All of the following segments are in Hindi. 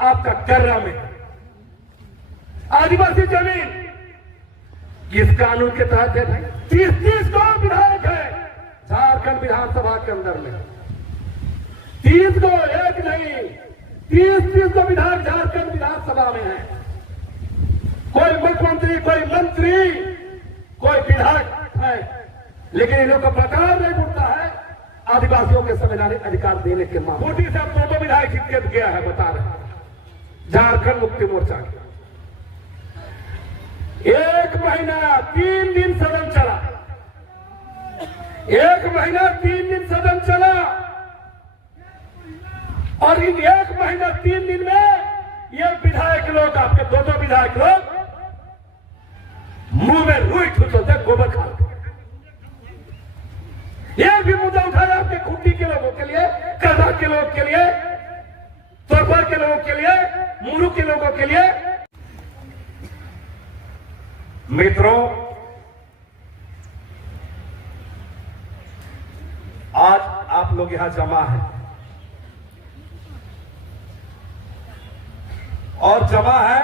आपका कर्रा में है। आदिवासी जमीन किस कानून के तहत है भाई? 30 गो विधायक है झारखंड विधानसभा के अंदर में। 30 गो, एक नहीं, 30 गो विधायक झारखंड विधानसभा में है। कोई मुख्यमंत्री, कोई मंत्री, कोई विधायक है, लेकिन इन लोगों का प्रकार नहीं उठता है आदिवासियों के संवैधानिक अधिकार देने के मामले। मोदी साहब 2 विधायक जीत गया है, बता रहे हैं झारखंड मुक्ति मोर्चा के। 1 महीना 3 दिन सदन चला, 1 महीना 3 दिन सदन चला, और इन 1 महीना 3 दिन में ये विधायक लोग, आपके 2 विधायक लोग मुंह में रुई ठूसते गोबर खाते। यह भी मुद्दा उठाया आपके खूंटी के लोगों के लिए, कर्रा के लोगों के लिए, तोरपा के लोगों के लिए, मुरू के लोगों के लिए। मित्रों, आज आप लोग यहां जमा हैं और जमा है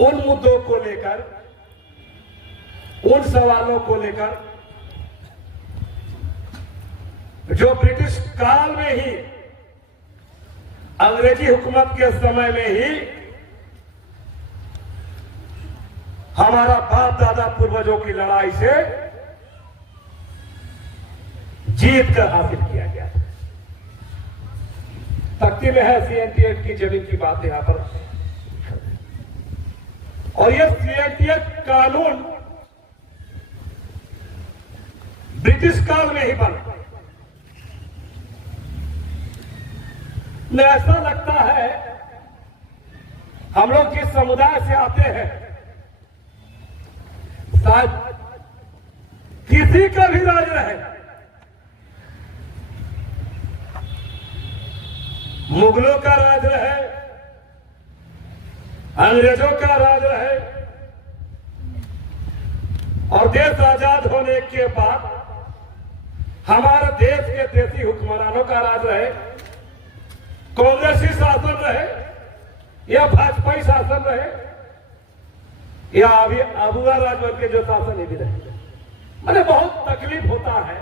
उन मुद्दों को लेकर, उन सवालों को लेकर जो ब्रिटिश काल में ही, अंग्रेजी हुकूमत के समय में ही हमारा बाप दादा पूर्वजों की लड़ाई से जीत कर हासिल किया गया। तख्ती में है CNT एक्ट की जमीन की बात यहां पर, और यह CNT एक्ट कानून ब्रिटिश काल में ही बना। ऐसा लगता है हम लोग जिस समुदाय से आते हैं, शायद किसी का भी राज रहे, मुगलों का राज रहे, अंग्रेजों का राज रहे, और देश आजाद होने के बाद हमारे देश के देसी हुक्मरानों का राज रहे, कांग्रेसी शासन रहे या भाजपाई शासन रहे, या अभी अबुआ राजवंश के जो शासन ये भी रहे। मैंने बहुत तकलीफ होता है,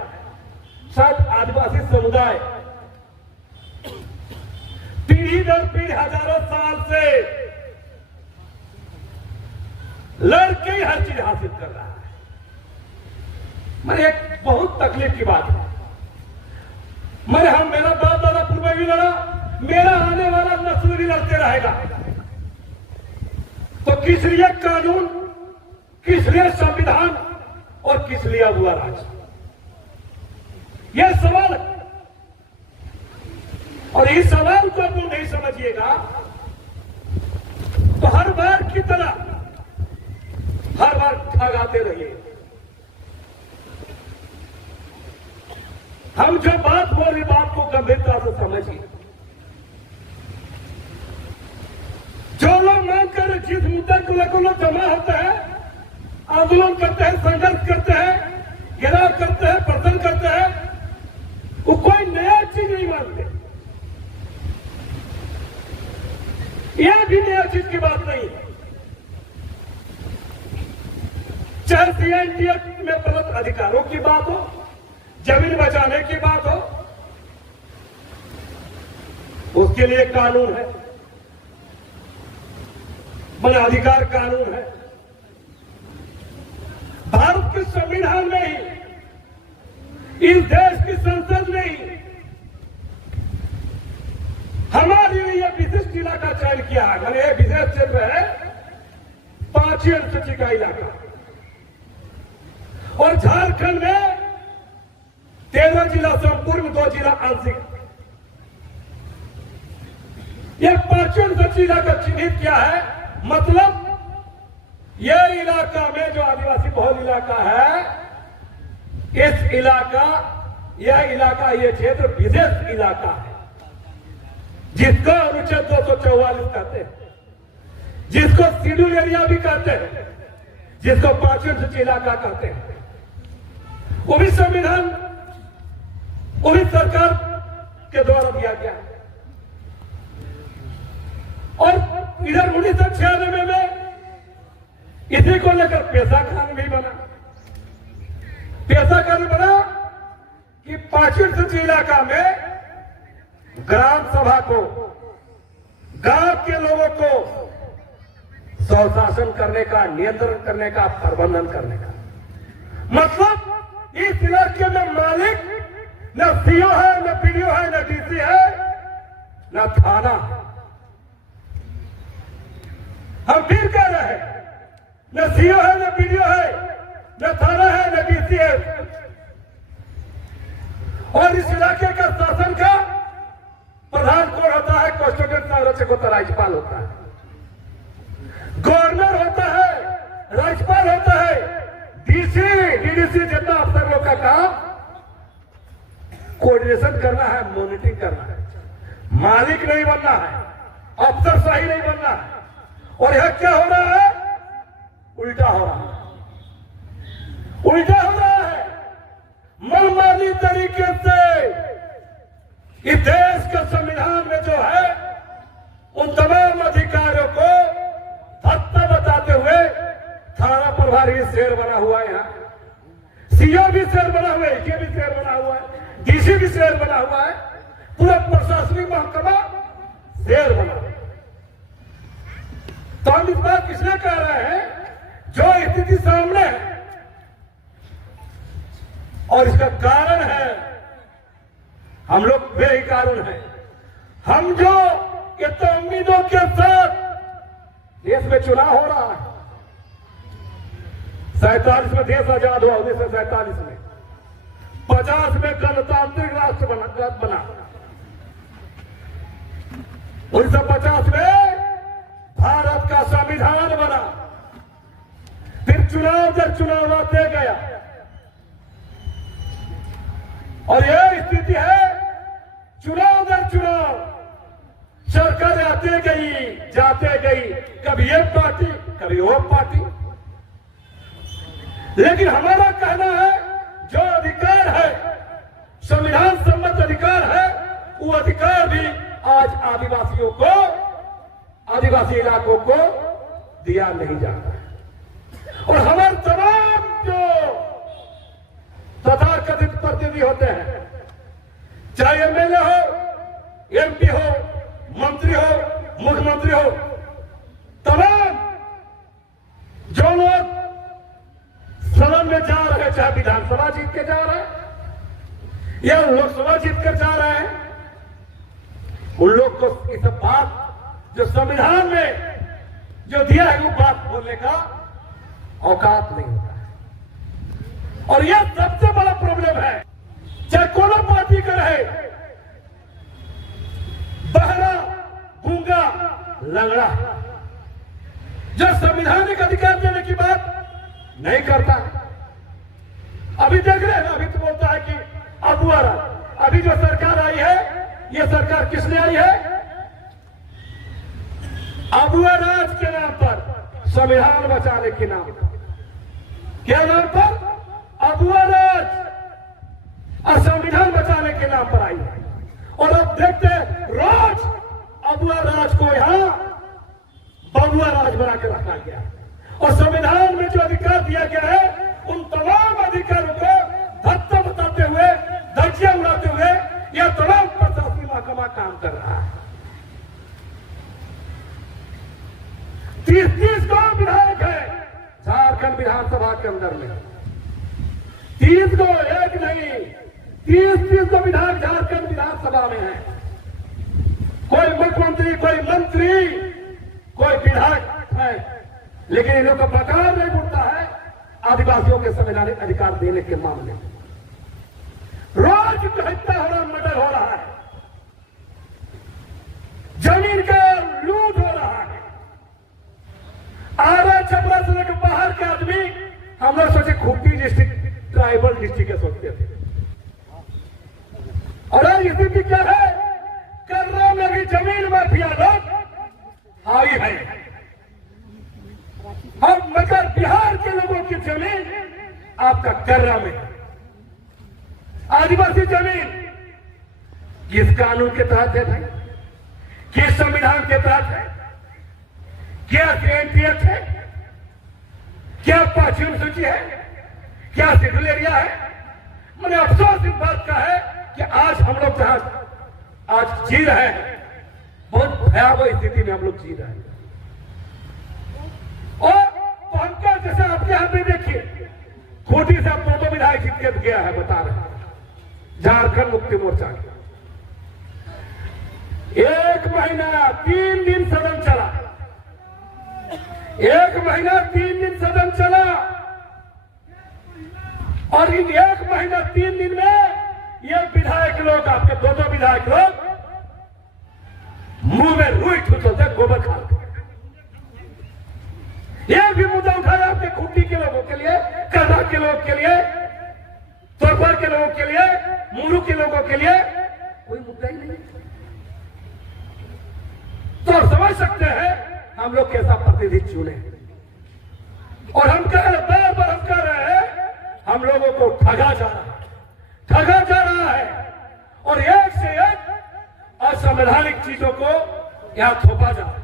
शायद आदिवासी समुदाय पीढ़ी दर पीढ़ी हजारों साल से लड़के ही हर चीज हासिल कर रहा है। मैंने एक बहुत तकलीफ की बात है, मेरा बाप दादा पूर्व भी लड़ा, मेरा आने वाला नस्ल भी लड़ते रहेगा। तो किस लिए कानून, किस लिए संविधान और किस लिए अबुआ राज? यह सवाल है, और इस सवाल को तुम नहीं समझिएगा तो हर बार की तरह हर बार ठगाते रहिए। हम जो बात बोल रही, बात को गंभीरता से समझिए। जो लोग मांग कर जिस मुद्दे को लेकर लोग जमा होते हैं, आंदोलन करते हैं, संघर्ष करते हैं, घेराव करते हैं, प्रदर्शन करते हैं, वो कोई नया चीज नहीं मानते। यह भी नया चीज की बात नहीं है। चाहे CNT एक्ट में प्रदत्त अधिकारों की बात हो, जमीन बचाने की बात हो, उसके लिए कानून है, मन अधिकार कानून है। भारत के संविधान में ही, इस देश की संसद में ही हमारे लिए विशिष्ट इलाका चयन किया है। मैंने यह विशेष क्षेत्र है 5वीं अनुसूची का इलाका, और झारखंड में 13 जिला संपूर्ण, 2 जिला आंशिक। यह 5वीं अनुसूची इलाका चिन्हित किया है, मतलब यह इलाका में जो आदिवासी बहुल इलाका है, इस इलाका, यह इलाका, यह क्षेत्र विशेष इलाका है, जिसको अनुच्छेद 244 कहते हैं, जिसको शेड्यूल एरिया भी कहते हैं, जिसको 5वीं अनुसूची इलाका कहते हैं। वो भी संविधान, वो भी सरकार के द्वारा दिया गया। और इधर 1996 में इसी को लेकर पेशा कानून भी बना। पेशा कानून बना कि 5 इलाका में ग्राम सभा को, गांव के लोगों को स्वशासन करने का, नियंत्रण करने का, प्रबंधन करने का। मतलब इस इलाके में मालिक न सीओ है, न पीडीओ है, न डीसी है, न थाना। हम फिर कह रहे हैं, न सीओ है, न पीडीओ है, न थाना है, न डीसी है। और इस इलाके का शासन का प्रधान कौन होता है? कस्टोडियन संरक्षक होता है, राज्यपाल होता है, गवर्नर होता है, राज्यपाल होता है, डीसी डीडीसी जितना अफसर लोग का काम कोऑर्डिनेशन करना है, मॉनिटरिंग करना है, मालिक नहीं बनना है, अफसर सही नहीं बनना है। और यह क्या हो रहा है? उल्टा हो रहा है, उल्टा हो रहा है। मनमानी तरीके से इस देश के संविधान में जो है उन तमाम अधिकारियों को भत्ता बताते हुए थाना प्रभारी शेर बना हुआ है, यहाँ सीओ भी शेर बना हुआ है, ये भी शेर बना हुआ है, डीसी भी शेर बना हुआ है, पूरा प्रशासनिक महकमा शेर बना हुआ है। तो हम इस बात इसलिए कह रहे हैं, जो स्थिति सामने है और इसका कारण है हम लोग, वे ही कारण है। हम जो इतने उम्मीदों के साथ देश में चुनाव हो रहा है, 47 में देश आजाद हुआ, 1947 में 50 में गणतांत्रिक राष्ट्र बना, 1950 में भारत का संविधान बना, फिर चुनाव दर चुनाव आते गया। और यह स्थिति है, चुनाव दर चुनाव सरकार आते गई, जाते गई, कभी ये पार्टी, कभी वो पार्टी। लेकिन हमारा कहना है, जो अधिकार है, संविधान सम्मत अधिकार है, वो अधिकार भी आज आदिवासियों को, आदिवासी इलाकों को दिया नहीं जाता है। और हमारे तमाम जो तथाकथित प्रतिनिधि होते हैं, चाहे एमएलए हो, एमपी हो, मंत्री हो, मुख्यमंत्री हो, तमाम जो लोग सदन में जा रहे, चाहे विधानसभा जीत के जा रहे हैं या लोकसभा जीत कर जा रहे हैं, उन लोग को इस बात जो संविधान में जो दिया है वो बात बोलने का औकात नहीं होता है। और यह सबसे बड़ा प्रॉब्लम है, चाहे कोनो पार्टी का रहे, बहरा, गूंगा, लंगड़ा, जो संवैधानिक अधिकार देने की बात नहीं करता। अभी देख रहे हैं, अभी तो बोलता है कि अबुआ राज, अभी जो सरकार आई है, ये सरकार किसने आई है? अबुआ राज के नाम पर, संविधान बचाने के नाम पर। क्या नाम पर? अबुआ राज, और संविधान बचाने के नाम पर आई है। और अब देखते हैं, रोज अबुआ राज को यहां बबुआ राज बना के रखा गया। और संविधान में जो अधिकार दिया गया है, उन तमाम अधिकारों को भत्ता बताते हुए, धज्जियां उड़ाते हुए यह तमाम प्रशासनिक महकमा काम कर रहा है। 30 गो विधायक है झारखंड विधानसभा के अंदर में, 30 गो, एक नहीं, 30 गो विधायक झारखंड विधानसभा में है। कोई मुख्यमंत्री, कोई मंत्री, कोई विधायक है, लेकिन इन लोगों का प्रकार नहीं उठता है आदिवासियों के संवैधानिक अधिकार देने के मामले में। रोज हत्या हो रहा, मर्डर हो रहा है, जमीन का लूट हो रहा है। आरा छपरा से लेकर बाहर के आदमी, हम लोग सोचे खूंटी डिस्ट्रिक्ट ट्राइबल डिस्ट्रिक्ट सोचते थे, और स्थिति क्या है? कर्रा में भी जमीन माफिया लोग हावी है। अब मगर बिहार के लोगों की जमीन आपका कर्रा में, आदिवासी जमीन किस कानून के तहत है भाई? किस संविधान के तहत है? क्या एनपीएस है? क्या पश्चिम सूची है? क्या शेड्यूल एरिया है? मैंने अफसोस इस बात का है कि आज हम लोग जहां आज जी रहे हैं, बहुत भयावह स्थिति में हम लोग जी रहे हैं। और पंकज जैसे आपके यहां पे देखिए, खूंटी से अब 2 विधायक जीत के गया है, बता रहे हैं, झारखंड मुक्ति मोर्चा के। 1 महीना 3 दिन सदन चला, 1 महीना 3 दिन सदन चला, और इन 1 महीना 3 दिन में ये विधायक लोग, आपके 2 विधायक लोग मुंह में रुई ठूसते, गोबर खाते। ये भी मुद्दा उठाया आपके खूंटी के लोगों के लिए, करधा के लोगों के लिए, तोरपर के लोगों के लिए, मुरू के लोगों के लिए कोई मुद्दा ही नहीं। तो आप समझ सकते हैं हम लोग कैसा प्रतिनिधि चुने। और हम कह रहे, बार बार हम कह रहे हैं, हम लोगों को ठगा जा रहा है, ठगा जा रहा है, और एक से एक असंवैधानिक चीजों को यहां थोपा जा रहा है।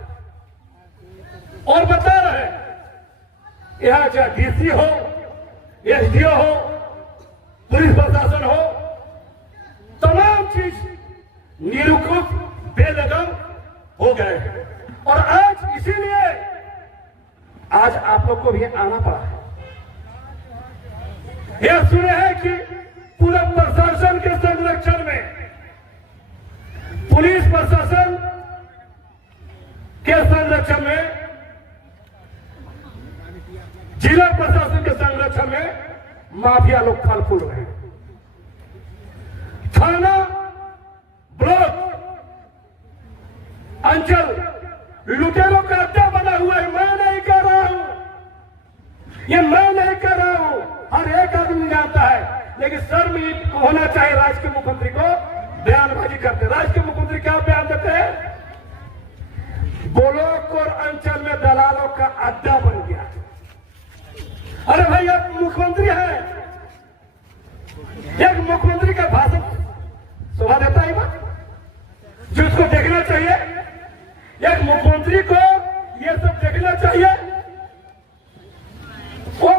और बता रहे हैं, यहां चाहे डीसी हो, एसडीओ हो, पुलिस प्रशासन हो, तमाम चीज निरुकुत, बेलगाम हो गए हैं। और आज इसीलिए आज आप लोग को भी आना पड़ा है। यह सुने हैं कि पूरे प्रशासन के संरक्षण में, पुलिस प्रशासन के संरक्षण में, जिला प्रशासन के संरक्षण में माफिया लोग फल फूल रहे हैं। थाना, ब्लॉक, अंचल लुटेरों का अड्डा बना हुआ है। मैं नहीं कर रहा हूं, ये मैं नहीं कर रहा हूं, हर एक आदमी जानता है। लेकिन शर्म होना चाहिए राज्य के मुख्यमंत्री को, बयानबाजी करते। राज्य के मुख्यमंत्री क्या बयान देते हैं? ब्लॉक और अंचल में दलालों का अड्डा बन गया। अरे भाई, आप मुख्यमंत्री हैं, एक मुख्यमंत्री का भाषण शोभा देता है बात, जिसको देखना चाहिए, एक मुख्यमंत्री को ये सब देखना चाहिए। वो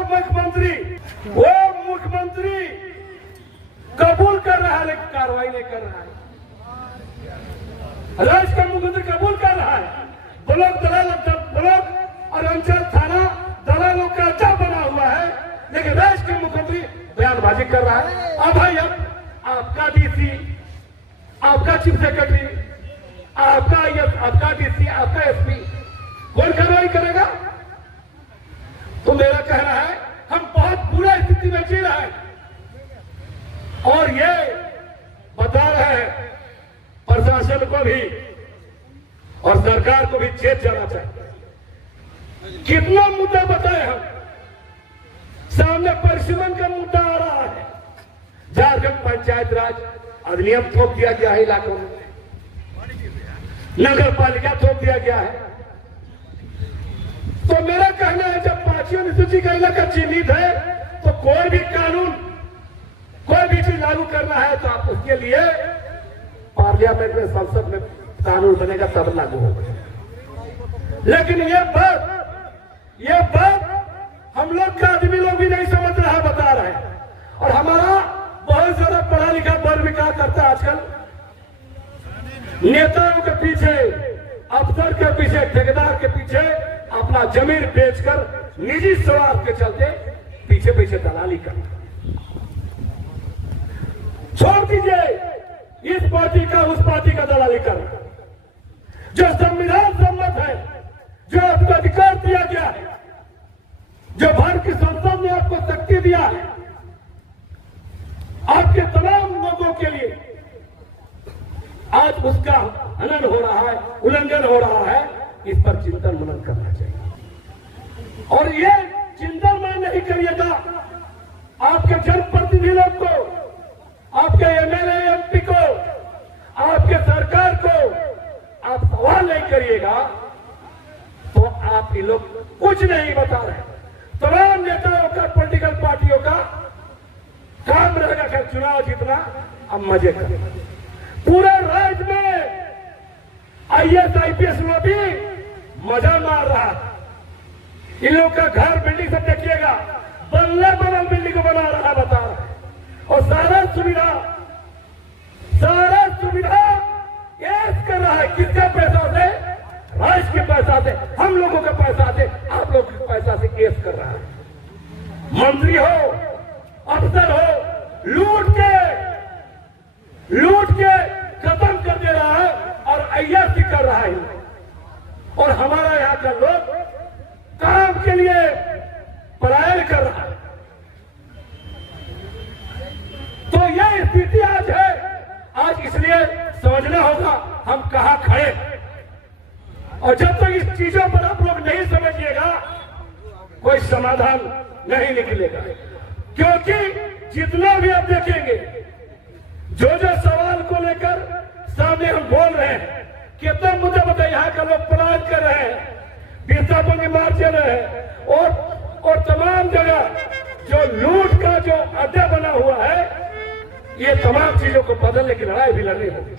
मुख्यमंत्री कबूल कर रहा है लेकिन कार्रवाई नहीं कर रहा है। राज्य का मुख्यमंत्री कबूल कर रहा है, ब्लॉक और अंचल थाना दलालों का अड्डा बना हुआ है, लेकिन राज्य के मुख्यमंत्री बयानबाजी कर रहा है। अब भाई, अब आपका डीसी, आपका चीफ सेक्रेटरी, आपका डीसी, आपका एसपी, कौन कार्रवाई करेगा? तो मेरा कहना है, हम बहुत बुरा स्थिति में जी रहे हैं, और ये बता रहे हैं प्रशासन को भी और सरकार को भी चेत जाना चाहिए। कितना मुद्दा बताए हम, सामने परिसीमन का मुद्दा आ रहा है, झारखंड पंचायत राज अधिनियम थोप दिया गया है इलाकों में, नगर पालिका थोप दिया गया है। तो मेरा कहना है, जब 5वीं अनुसूची का इलाका चिन्हित है, तो कोई भी कानून, कोई भी चीज लागू करना है तो आप उसके लिए पार्लियामेंट में, संसद में कानून बनेगा, तब लागू होगा। लेकिन ये बात हम लोग का आदमी लोग भी नहीं समझ रहा, बता रहे हैं। और हमारा बहुत ज्यादा पढ़ा लिखा वर्ग भी क्या करता है आजकल, नेताओं के पीछे, अफसर के पीछे, ठेकेदार के पीछे अपना जमीन बेचकर निजी स्वार्थ के चलते पीछे पीछे दलाली करता। छोड़ दीजिए इस पार्टी का उस पार्टी का दलाली करना। जो संविधान सम्मत है, जो आपको अधिकार दिया गया है, जो भारत की संसद ने आपको शक्ति दिया है, आपके तमाम लोगों के लिए, आज उसका हनन हो रहा है, उल्लंघन हो रहा है। इस पर चिंतन मनन करना चाहिए। और ये चिंतन मनन नहीं करिएगा, आपके जनप्रतिनिधि लोग को, आपके एमएलए एमपी को, आपके सरकार को आप सवाल नहीं करिएगा, तो आप ये लोग कुछ नहीं बता रहे। तमाम नेताओं का, पॉलिटिकल पार्टियों का काम रहेगा कि चुनाव जीतना, अब मजे करें। पूरे राज्य में IAS IPS लॉबी मजा मार रहा है। इन लोग का घर बिल्डिंग सब देखिएगा, बल्ले बदल बिल्डिंग को बना रहा, बता रहा है। और सारा सुविधा ऐस कर रहा है। किसका पैसा से? राष्ट्र के पैसा से, हम लोगों के पैसा से, आप लोगों के पैसा से केस कर रहा है। मंत्री हो, अफसर हो, लूट के खत्म कर दे रहा है और अय्याशी कर रहा है। और हमारा यहाँ का लोग काम के लिए पलायन कर रहा है। तो यह स्थिति आज है। आज इसलिए समझना होगा हम कहां खड़े। और जब तक इस चीजों पर आप लोग नहीं समझिएगा, कोई समाधान नहीं निकलेगा। क्योंकि जितना भी आप देखेंगे, जो सवाल को लेकर सामने हम बोल रहे हैं, कितना मुद्दा बताइए, यहाँ का लोग पलायन कर रहे हैं, विस्थापन की मार चल रहे हैं, और तमाम जगह जो लूट का जो अड्डा बना हुआ है, ये तमाम चीजों को बदलने की लड़ाई भी लड़नी होगी।